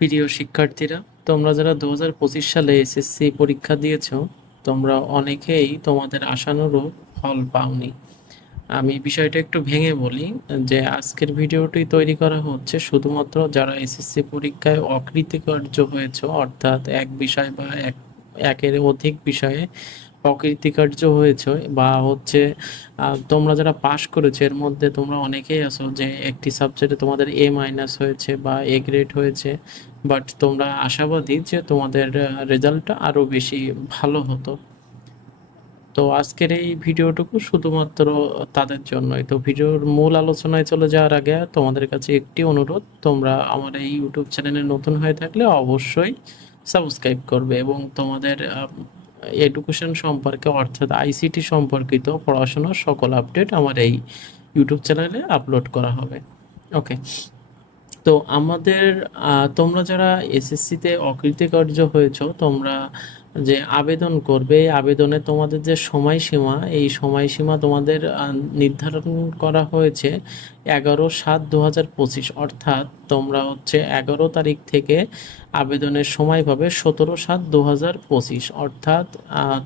প্রিয় শিক্ষার্থীরা, তোমরা যারা 2025 সালে এসএসসি পরীক্ষা দিয়েছো, তোমরা অনেকেই তোমাদের আশানুরূপ ফল পাওনি। আমি বিষয়টা একটু ভেঙে বলি যে আজকের ভিডিওটি তৈরি করা হচ্ছে শুধুমাত্র যারা এসএসসি পরীক্ষায় অকৃতকার্য হয়েছে, অর্থাৎ এক বিষয় বা একের অধিক বিষয়ে অকৃতকার্য হয়েছে, বা হচ্ছে তোমরা যারা পাশ করেছো এর মধ্যে তোমরা অনেকেই আছো যে একটি সাবজেক্টে তোমাদের A- হয়েছে বা এ গ্রেড হয়েছে, বাট তোমরা আশাবাদী যে তোমাদের রেজাল্টটা আরো বেশি ভালো হতো। তো আজকের এই ভিডিওটুকু শুধুমাত্র তাদের জন্যই। তো ভিডিওর মূল আলোচনায় চলে যাওয়ার আগে তোমাদের কাছে একটি অনুরোধ, তোমরা আমার এই ইউটিউব চ্যানেলে নতুন হয়ে থাকলে অবশ্যই সাবস্ক্রাইব করবে এবং তোমাদের এডুকেশন সম্পর্কে অর্থাৎ আইসিটি সম্পর্কিত পড়াশোনার সকল আপডেট আমার এই ইউটিউব চ্যানেলে আপলোড করা হবে। ওকে, তো আমাদের তোমরা যারা এসএসসিতে অকৃতকার্য হয়েছো, তোমরা যে আবেদন করবে এই আবেদনে তোমাদের যে সময়সীমা, এই সময়সীমা তোমাদের নির্ধারণ করা হয়েছে 11/7/2025। অর্থাৎ তোমরা হচ্ছে 11 তারিখ থেকে আবেদনের সময় পাবে 17/7/2025। অর্থাৎ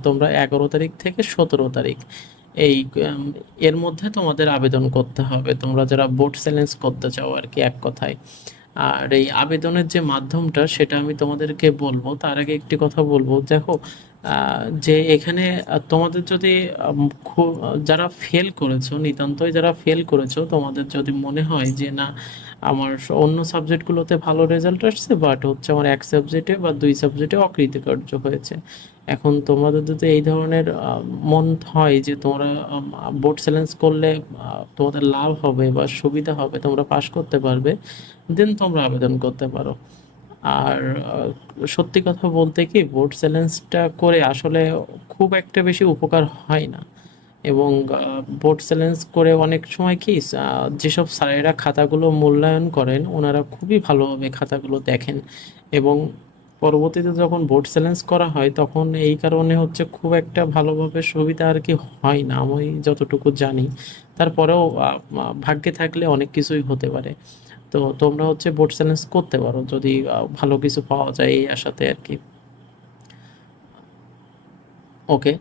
তোমরা 11 তারিখ থেকে 17 তারিখ এই এর মধ্যে তোমাদের আবেদন করতে হবে, তোমরা যারা বোর্ড চ্যালেঞ্জ করতে চাও আর কি, এক কথায়। আর এই আবেদনের যে মাধ্যমটা সেটা আমি তোমাদেরকে বলবো, তার আগে একটি কথা বলবো। দেখো, যে এখানে তোমাদের যদি যারা ফেল করেছো, নিতান্তই যারা ফেল করেছো, তোমাদের যদি মনে হয় যে না আমার অন্য সাবজেক্টগুলোতে ভালো রেজাল্ট আসছে, বাট হচ্ছে আমার এক সাবজেক্টে বা দুই সাবজেক্টে অকৃতকার্য হয়েছে, এখন তোমাদের যদি এই ধরনের মন হয় যে তোমরা বোর্ড চ্যালেঞ্জ করলে তোমাদের লাভ হবে বা সুবিধা হবে, তোমরা পাশ করতে পারবে, দেন তোমরা আবেদন করতে পারো। আর সত্যি কথা বলতে কি, বোর্ড চ্যালেঞ্জটা করে আসলে খুব একটা বেশি উপকার হয় না। এবং বোর্ড চ্যালেঞ্জ করে অনেক সময় কি, যেসব স্যারেরা খাতাগুলো মূল্যায়ন করেন ওনারা খুবই ভালোভাবে খাতাগুলো দেখেন, এবং পরবর্তীতে যখন বোর্ড চ্যালেঞ্জ করা হয় তখন এই কারণে হচ্ছে খুব একটা ভালোভাবে সুবিধা আর কি হয় না, আমি যতটুকু জানি। তারপরেও ভাগ্যে থাকলে অনেক কিছুই হতে পারে। তো তোমরা হচ্ছে বোর্ড চ্যালেঞ্জ করতে পারো যদি ভালো কিছু পাওয়া যায় এই আশাতে আর কি। ওকে,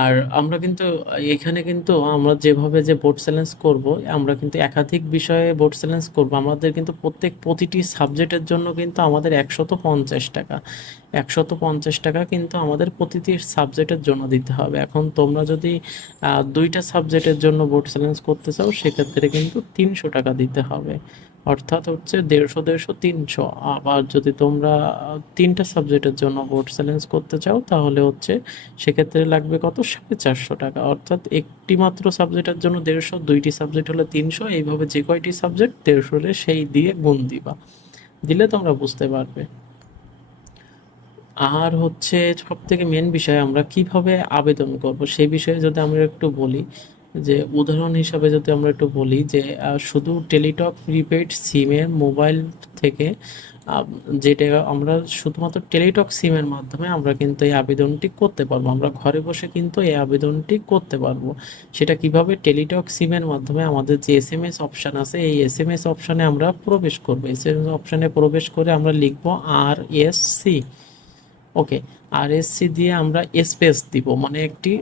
আর আমরা কিন্তু এখানে কিন্তু আমরা যেভাবে যে বোর্ড চ্যালেঞ্জ করব, আমরা কিন্তু একাধিক বিষয়ে বোর্ড চ্যালেঞ্জ করব। আমাদের কিন্তু প্রতিটি সাবজেক্টের জন্য কিন্তু আমাদের 150 টাকা, 150 টাকা কিন্তু আমাদের প্রতিটি সাবজেক্টের জন্য দিতে হবে। এখন তোমরা যদি দুইটা সাবজেক্টের জন্য বোর্ড চ্যালেঞ্জ করতে চাও, সেক্ষেত্রে কিন্তু 300 টাকা দিতে হবে, অর্থাৎ হচ্ছে 150, 150, 300। আবার যদি তোমরা তিনটা সাবজেক্টের জন্য বোর্ড চ্যালেঞ্জ করতে চাও, তাহলে হচ্ছে সেক্ষেত্রে লাগবে কত, 450 টাকা। অর্থাৎ একটি মাত্র সাবজেক্টের জন্য 150, দুইটি সাবজেক্ট হলে 300, এইভাবে যে কয়টি সাবজেক্ট 150 হলে সেই দিয়ে গুণ দিবা, দিলে তোমরা বুঝতে পারবে। আর হচ্ছে সব থেকে মেন বিষয়, আমরা কিভাবে আবেদন করব সেই বিষয়ে যদি আমরা একটু বলি, যে উদাহরণ হিসাবে যদি আমরা একটু বলি যে শুধু টেলিটক প্রিপেড সিমের মোবাইল থেকে, যেটা আমরা শুধুমাত্র টেলিটক সিমের মাধ্যমে আমরা কিন্তু এই আবেদনটি করতে পারবো, আমরা ঘরে বসে কিন্তু এই আবেদনটি করতে পারবো। সেটা কিভাবে, টেলিটক সিমের মাধ্যমে আমাদের যে এসএমএস অপশান আছে, এই এসএমএস অপশানে আমরা প্রবেশ করবো। এসএমএস অপশানে প্রবেশ করে আমরা লিখবো RSC। ওকে, RSC দিয়ে আমরা স্পেস দিব, মানে একটি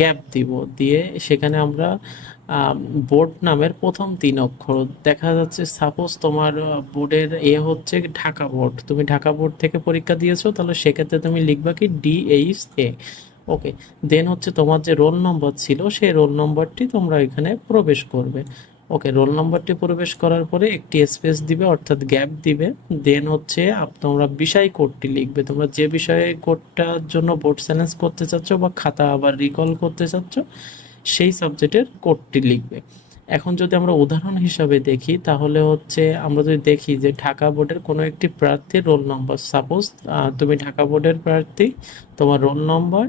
গ্যাপ দিব, দিয়ে সেখানে আমরা বোর্ড নামের প্রথম 3 অক্ষর, দেখা যাচ্ছে সাপোজ তোমার বোর্ডের হচ্ছে ঢাকা বোর্ড, তুমি ঢাকা বোর্ড থেকে পরীক্ষা দিয়েছো, তাহলে সেক্ষেত্রে তুমি লিখবা কি DHA। ওকে, দেন হচ্ছে তোমার যে রোল নম্বর ছিল সেই রোল নম্বরটি তোমরা এখানে প্রবেশ করবে। ওকে, রোল নাম্বারটি প্রবেশ করার পরে একটি স্পেস দিবে, অর্থাৎ গ্যাপ দিবে। দেন হচ্ছে তোমরা বিষয় কোডটি লিখবে, তোমরা যে বিষয়ে কোডটার জন্য বোর্ড চ্যালেঞ্জ করতে চাচ্ছ বা খাতা আবার রিকল করতে চাচ্ছ, সেই সাবজেক্টের কোডটি লিখবে। এখন যদি আমরা উদাহরণ হিসাবে দেখি, তাহলে হচ্ছে আমরা যদি দেখি যে ঢাকা বোর্ডের কোনো একটি প্রার্থীর রোল নম্বর, সাপোজ তুমি ঢাকা বোর্ডের প্রার্থী, তোমার রোল নম্বর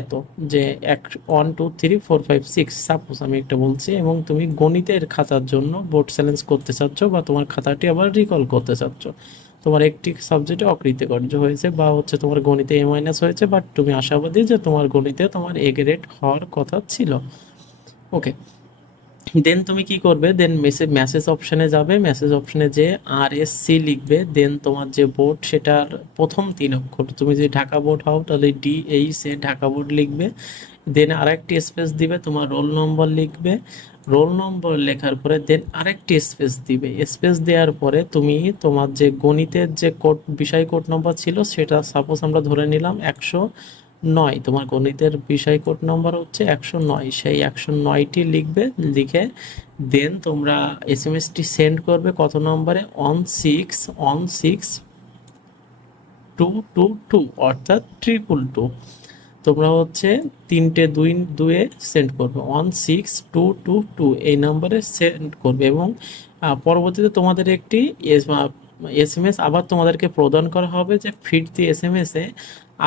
এত, যে 1 2 3 4 5 6, সাপোজ আমি একটা বলছি, এবং তুমি গণিতের খাতার জন্য বোর্ড চ্যালেঞ্জ করতে চাচ্ছ বা তোমার খাতাটি আবার রিকল করতে চাচ্ছ, তোমার একটি সাবজেক্টে অকৃতকার্য হয়েছে বা হচ্ছে তোমার গণিতে A- হয়েছে, বাট তুমি আশাবাদী যে তোমার গণিতে তোমার এ গ্রেড হওয়ার কথা ছিল। ওকে, দেন তুমি কি করবে, দেন মেসেজ অপশানে যাবে, মেসেজ অপশানে যে RSC লিখবে, দেন তোমার যে বোর্ড সেটার প্রথম 3 অক্ষর, তুমি যদি ঢাকা বোর্ড হও তাহলে DH এ ঢাকা বোর্ড লিখবে, দেন আরেকটি স্পেস দিবে, তোমার রোল নম্বর লিখবে, রোল নম্বর লেখার পরে দেন আরেকটি স্পেস দিবে, স্পেস দেওয়ার পরে তুমি তোমার যে গণিতের যে বিষয় কোড নম্বর ছিল সেটা সাপোজ আমরা ধরে নিলাম 109, তোমার গণিতের বিষয় কোড নম্বর হচ্ছে 109, সেই 109টি লিখবে, লিখে দেন তোমরা SMS টি সেন্ড করবে কত নম্বরে, 16222, অর্থাৎ 222, তোমরা হচ্ছে 3-2-2 সেন্ড করবে, 16222 এই নম্বরে সেন্ড করবে, এবং পরবর্তীতে তোমাদের একটি SMS আবার তোমাদেরকে প্রদান করা হবে, যে ফিরতি SMS-এ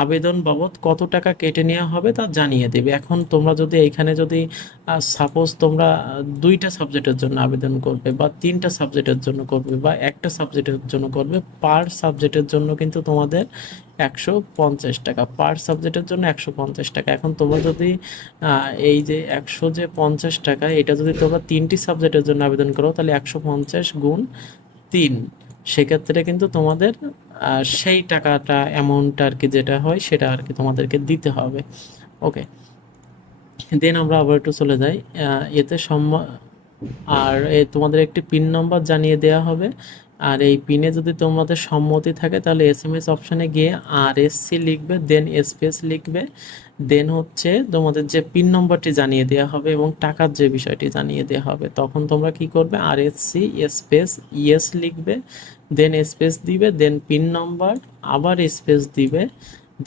আবেদন বাবদ কত টাকা কেটে নেওয়া হবে তা জানিয়ে দেবে। এখন তোমরা যদি এইখানে যদি সাপোজ তোমরা 2টা সাবজেক্টের জন্য আবেদন করবে, বা 3টা সাবজেক্টের জন্য করবে, বা একটা সাবজেক্টের জন্য করবে, পার সাবজেক্টের জন্য কিন্তু তোমাদের 150 টাকা, পার সাবজেক্টের জন্য 150 টাকা। এখন তোমরা যদি এই যে 150 এটা যদি তোমরা 3টি সাবজেক্টের জন্য আবেদন করো, তাহলে 150 গুণ 3, সেক্ষেত্রে কিন্তু তোমাদের সেই টাকাটা অ্যামাউন্টটা আর কি যেটা হয় সেটা আর কি তোমাদেরকে দিতে হবে। ওকে, দেন আমরা আবার একটু চলে যাই, এতে আর তোমাদের একটি পিন নম্বর জানিয়ে দেওয়া হবে, আর এই পিনে যদি তোমাদের সম্মতি থাকে তাহলে SMS অপশানে গিয়ে RSC লিখবে, দেন স্পেস লিখবে, দেন হচ্ছে তোমাদের যে পিন নম্বরটি জানিয়ে দেওয়া হবে এবং টাকার যে বিষয়টি জানিয়ে দেওয়া হবে, তখন তোমরা কি করবে, RSC স্পেস ইয়েস লিখবে, দেন স্পেস দিবে, দেন পিন নম্বর, আবার স্পেস দিবে,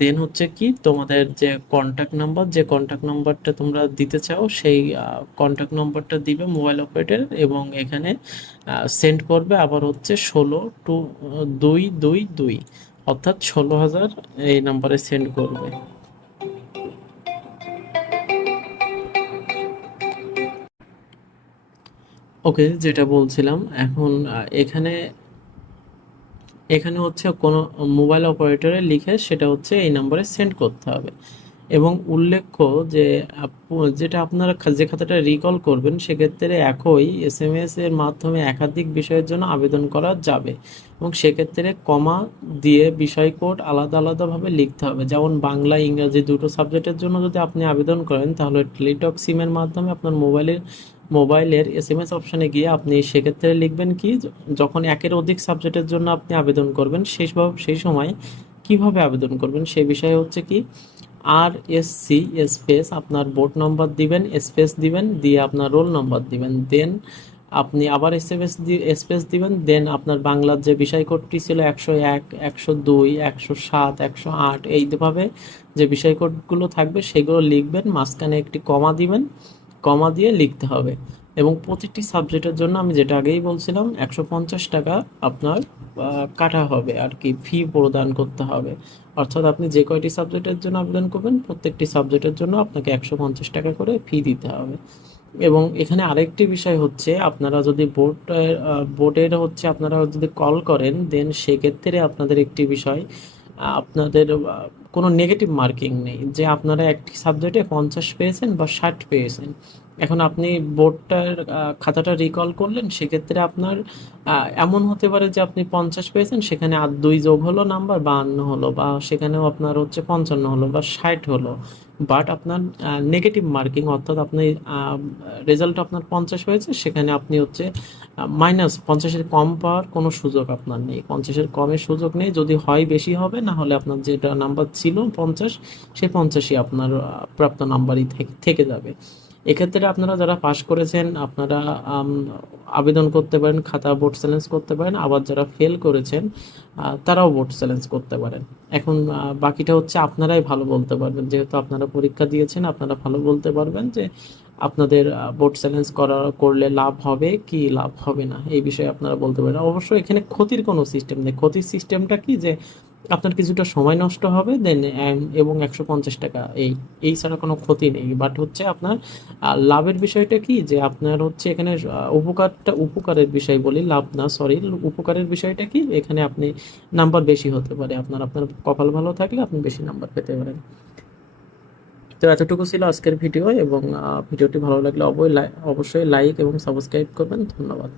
দেন হচ্ছে কি তোমাদের যে কন্ট্যাক্ট নাম্বার, যে কন্ট্যাক্ট নাম্বারটা তোমরা দিতে চাও সেই কন্ট্যাক্ট নাম্বারটা দিবে মোবাইল অপারেটর, এবং এখানে সেন্ড করবে আবার হচ্ছে 16-222, অর্থাৎ 16,000 এই নাম্বারে সেন্ড করবে। ওকে, যেটা বলছিলাম এখন এখানে এখানে হচ্ছে কোনো মোবাইল অপারেটরে লিখে সেটা হচ্ছে এই নম্বরে সেন্ড করতে হবে, এবং উল্লেখ্য যে যেটা আপনারা যে খাতাটা রিকল করবেন সেক্ষেত্রে একই SMS এর মাধ্যমে একাধিক বিষয়ের জন্য আবেদন করা যাবে, এবং সেক্ষেত্রে কমা দিয়ে বিষয় কোড আলাদা আলাদাভাবে লিখতে হবে, যেমন বাংলা ইংরাজি দুটো সাবজেক্টের জন্য যদি আপনি আবেদন করেন তাহলে টেলিটক সিমের মাধ্যমে আপনার মোবাইলের SMS অপশানে গিয়ে আপনি সেক্ষেত্রে লিখবেন কি, যখন একের অধিক সাবজেক্টের জন্য আপনি আবেদন করবেন সেই সময় কিভাবে আবেদন করবেন সে বিষয়ে হচ্ছে কি, RSC স্পেস আপনার বোর্ড নম্বর দিবেন, স্পেস দিবেন, দিয়ে আপনার রোল নম্বর দিবেন, দেন আপনি আবার স্পেস দিবেন, দেন আপনার বাংলার যে বিষয় কোডটি ছিল 101, 102, 107, 108, এইভাবে যে বিষয় কোডগুলো থাকবে সেগুলো লিখবেন, মাঝখানে একটি কমা দিবেন, কমা দিয়ে লিখতে হবে, এবং প্রতিটি সাবজেক্টের জন্য আমি যেটা আগেই বলছিলাম 150 টাকা আপনার কাটা হবে আর কি, ফি প্রদান করতে হবে, অর্থাৎ আপনি যে কয়টি সাবজেক্টের জন্য আবেদন করবেন প্রত্যেকটি সাবজেক্টের জন্য আপনাকে 150 টাকা করে ফি দিতে হবে। এবং এখানে আরেকটি বিষয় হচ্ছে, আপনারা যদি বোর্ডের হচ্ছে আপনারা যদি কল করেন, দেন সেক্ষেত্রে আপনাদের একটি বিষয়, আপনাদের কোনো নেগেটিভ মার্কিং নেই, যে আপনারা একটি সাবজেক্টে 50 পেয়েছেন বা 60 পেয়েছেন, এখন আপনি বোর্ডটার খাতাটা রিকল করলেন, সেক্ষেত্রে আপনার এমন হতে পারে যে আপনি 50 পেয়েছেন, সেখানে আর 2 যোগ হলো নাম্বার 52 হলো, বা সেখানেও আপনার হচ্ছে 55 হলো বা 60 হলো, বাট আপনার নেগেটিভ মার্কিং, অর্থাৎ আপনি রেজাল্ট আপনার 50 হয়েছে, সেখানে আপনি হচ্ছে -50-এর কম পাওয়ার কোনো সুযোগ আপনার নেই, 50-এর কমের সুযোগ নেই, যদি হয় বেশি হবে, না হলে আপনার যেটা নাম্বার ছিল 50, সেই 50ই আপনার প্রাপ্ত নাম্বারই থেকে যাবে। এক্ষেত্রে আপনারা যারা পাস করেছেন আপনারা আবেদন করতে পারেন, খাতা বোর্ড চ্যালেঞ্জ করতে পারেন, আবার যারা ফেল করেছেন তারাও বোর্ড চ্যালেঞ্জ করতে পারেন। এখন বাকিটা হচ্ছে আপনারাই ভালো বলতে পারবেন, যেহেতু আপনারা পরীক্ষা দিয়েছেন আপনারা ভালো বলতে পারবেন যে আপনাদের বোর্ড চ্যালেঞ্জ করলে লাভ হবে কি লাভ হবে না, এই বিষয়ে আপনারা বলতে পারেন। অবশ্য এখানে ক্ষতির কোনো সিস্টেম নেই, ক্ষতির সিস্টেমটা কি, যে আপনার কিছুটা সময় নষ্ট হবে দেন, এবং 150 টাকা এই ছাড়া কোনো ক্ষতি নেই, বাট হচ্ছে আপনার লাভের বিষয়টা কি, যে আপনার হচ্ছে এখানে উপকারের বিষয় বলি, লাভ না, সরি, উপকারের বিষয়টা কি, এখানে আপনি নাম্বার বেশি হতে পারে, আপনার কপাল ভালো থাকলে আপনি বেশি নাম্বার পেতে পারেন। তো তো এতটুকু ছিল আজকের ভিডিও, এবং ভিডিওটি ভালো লাগলে অবশ্যই লাইক এবং সাবস্ক্রাইব করবেন। ধন্যবাদ।